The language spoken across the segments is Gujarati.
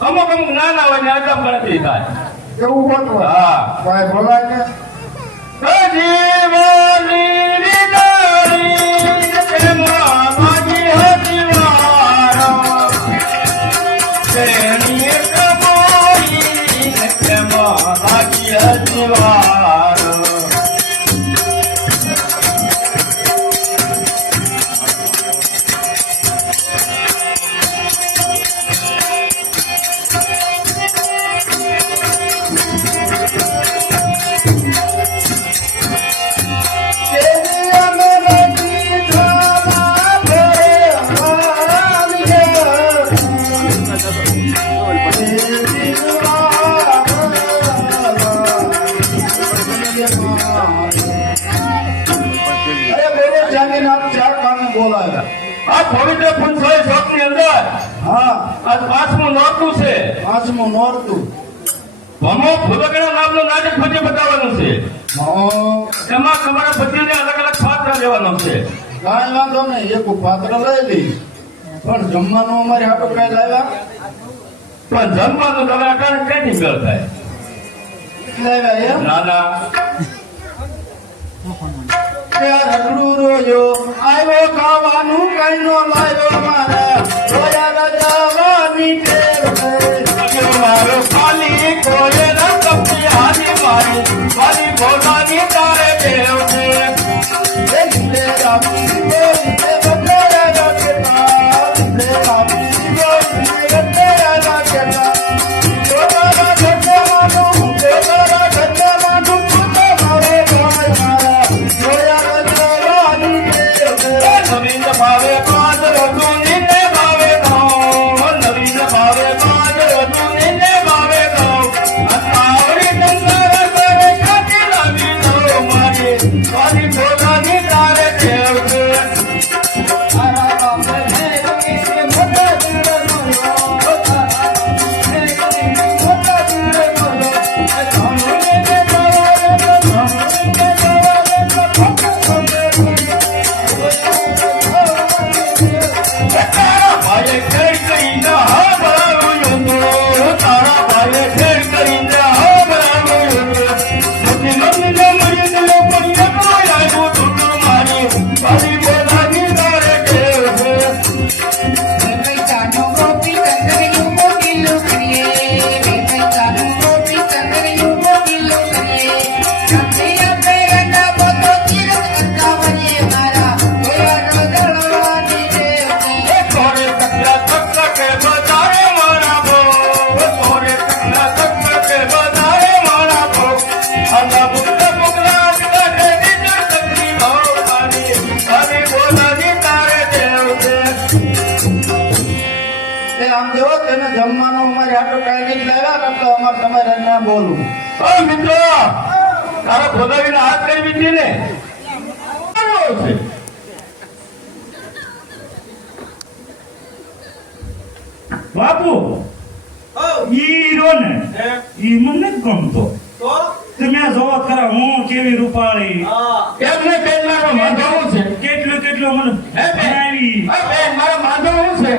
અમુક અમુક નાના હોય ને અડધમ ગણતરી થાય એવું હોતું હા ભાઈ બોલાય ને જીવની રીડારી તેમાં માજી હજીવારો તેની કમોઈ તેમાં માજી હજીવારો બોલાય આ પવિત્ર પંચાયત ચોકની અંદર હા આજ પાંચમું નોરતું છે પાંચમું નોરતું ભમો ભૂલકડા નામનું નાટક ફરી બતાવવાનું છે એમાં તમારા બધાને અલગ અલગ પાત્ર લેવાનો છે કાંઈ વાંધો નહીં એક પાત્ર લઈ લઈ પણ જમવાનું અમારે હાટું કઈ લાવ્યા પણ જમવાનું તમે અટાણે ક્યાંથી મેળ થાય લાવ્યા એમ ના ના રગડું રોયો આવ્યો ખાવાનું કઈ નો લાવ્યો મારે રોયા રજાવાની ટેવ છે મારો ખાલી કોલે રકપી હાની મારી મારી ભોલાની તારે દેવ છે એ જીતે રામજી જીતે બગડ્યા રાખેતા જીતે રામજી જીતે બગડ્યા રાખેતા જોતારા ઘટવાનું જોતારા ઘટવાનું પૂતો મારે ભાઈ મારા રોયા રજાવાની ટેવ છે નવીન ભાવે પાંચ રઘુ નિને ભાવે ગૌ નવીન ભાવે પાંચ રઘુ નિને ભાવે ગૌ અતાવડી ડંગર કરે કાટી લાવી દો મારી મારી ભોલાની તારે દેવ છે આરા બાપે હે કે મોટા દીડનો મોટા દીડનો ધમને કે દવાલે ધમને કે દવાલે તારા ભાઈએ ખેડ કરીને હા બરાબર તારા ભાઈએ ખેડ કરીને હા બરાબર મોટી મમ્મીને મરી ગયો પણ એકલો આવ્યો ટૂટું મારી મારી બોલાની તારે દેવ છે પૈસાનો ગોપી ચંદ્રયું મોકીલો કરીએ પૈસાનો ગોપી ચંદ્રયું મોકીલો કરીએ આપણે રંડા બોતો ચિરત કરતા બનીએ મારા કોઈનો દળવાની દેવ છે તોરે કકલા તક કે બજારે મારા બો તોરે કકલા તક કે બજારે મારા બો અલા બુદ્ધ મુગલા કરે નિજર કકલી ભાવ મારી મારી બોલાની તારે દેવ છે એ આમ જેવો તેને જમવાનું અમારે હાટું કઈ નહીં લાવ્યા એટલે અમારે તમારે ના બોલું ઓ મિત્રો તારા ભોગાવીને હાથ કરી દીધી ને આવો છે બાપુ ઈ રો ને ઈ મને ગમતો તમે જોવો ખરા હું કેવી રૂપાળી એમને પેટલાનો માધવ છે કેટલું કેટલું મને હે બનાવી બેન મારા માધવ છે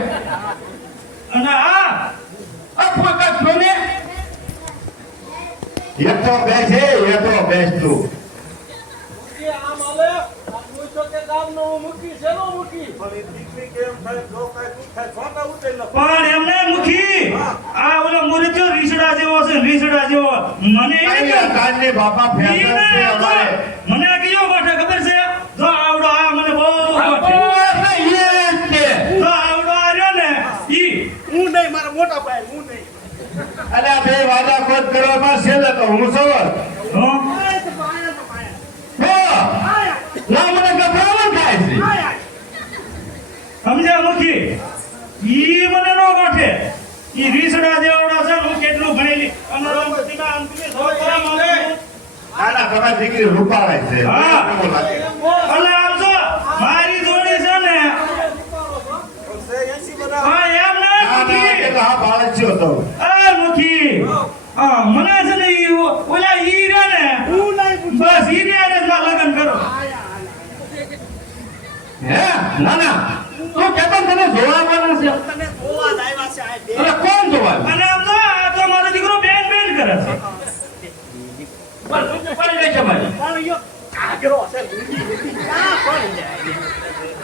અને આ પોતા છોને એ તો બેસે એ તો બેસતું પણ એમને મુખી આ ઓલો મુરત્યો રીસડા જેવો છે રીસડા જેવો મને એને કાલની બાપા ફેશન છે અમારે મને આ કયો બાઠા ખબર છે જો આવડો આ મને બહુ ગમે. તો આવડો આ રહ્યો ને ઈ અને આ બે વાદા ખોદ કરવામાં છેલ્લે તો હું સવાર હો? ના મને ગભરામણ થાય છે સમજ્યા મુખી ઈ મને નો ગોઠે ઈ રીસડા જેવડા છે ને હું કેટલું ભણેલી અને અંતિમા અંતિમે છોકરા મને આના તમારી દીકરી રૂપાળે છે હા. એવું લાગે. અલે આવજો મારી જોડી છે ને હા એમ ના ના, ના, એ તો હા બાળક થયો તો આ મુખી હા મને છે ને ઈ ઓલા ઈ રે ને બસ ઈ રે જ માં લગન કરો હે ના ના તું કેતો તને જોવા આવવાના છે તને જોવા જ આવ્યા છે આ બે. અરે કોણ જોવા અને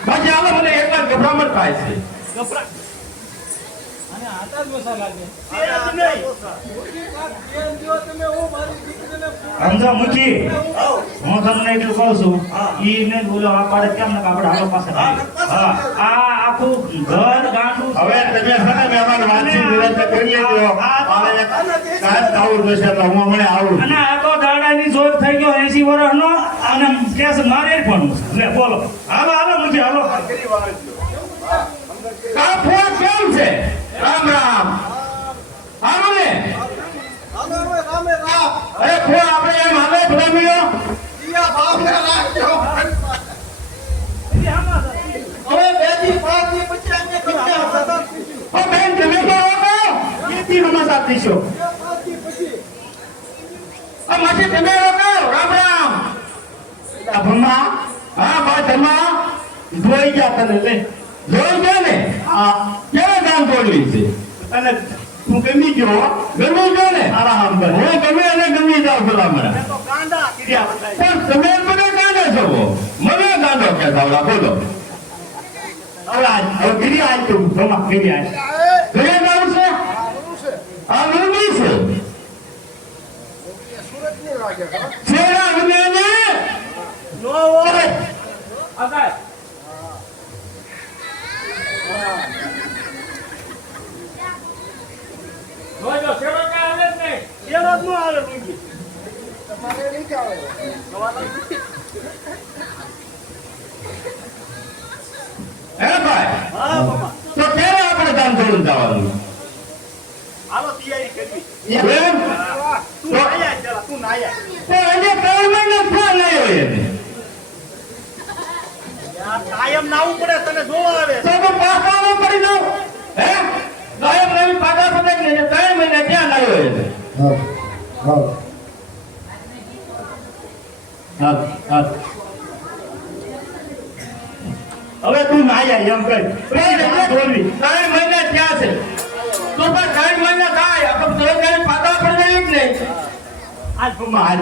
બાકી હાલો મને એક વાર ગભરામણ થાય છે સમજા મૂકી હું તમને એટલું કહું છું ઈ ને બોલો આ પાડે કેમ ને આપણે હાલો પાસે હા આ આખું ઘર ગાંઠું હવે તમે છે ને મહેમાન વાતચીત નિરંતર કરી લેજો મારે એક કામ થવું જોઈશે એટલે હું હમણાં આવું અને આ તો દાડાની જોર થઈ ગયો 80 વર્ષનો અને કેસ મારે પણ લે બોલો હાલો હાલો મૂકી હાલો આ ફોન કેમ છે રામ રામ હાલો ને અરે ફોન આપણે એમ હાલો ભલામીઓ ઓ બેન તમે તો રોકો કેટલી સમાચાર દીશો આ માસી તમે રોકો રામ રામ આ ભમા હા ભાઈ ધમા જોઈ ગયા તને લે જોઈ ગયા ને આ કેવા કામ તોડવી છે અને તું ગમી ગયો ગમી ગયો ને આરામ કર હું ગમે અને ગમી જાવ ભલામણ પણ તમે મને ગાંડો છો મને ગાંડો કે સાવડા બોલો હવે ગીરી આજ તું ભમા ગીરી આજ ઘરે જાવ છે આ મુરમી છે છેડા મને ને નો ઓરે આગાય જોજો સેવા કા આવે જ નહીં સેવા જ નો આવે રૂગી તમારે નહીં આવે હે ભાઈ હા બાપા તો ક્યારે આપણે કામ છોડીને જવાનું હાલો તૈયારી કરવી એમ? તું આયા જરા તું ના આયા તો એને 3 મહિના ફોન નહીં હોય એને યાર કાયમ નાવું પડે તને જોવા આવે તો તો પાછા પડી જાવ હે કાયમ નવી પાછા પડી ને 3 મહિના ક્યાં ના હોય એને હાલ હાલ હવે તું ના આયા એમ કર બોલવી 3 મહિના ક્યાં છે તો પણ 3 મહિના થાય આપણે તો કઈ પાછા પડી જાય જ નહીં આજ ભમા હાલ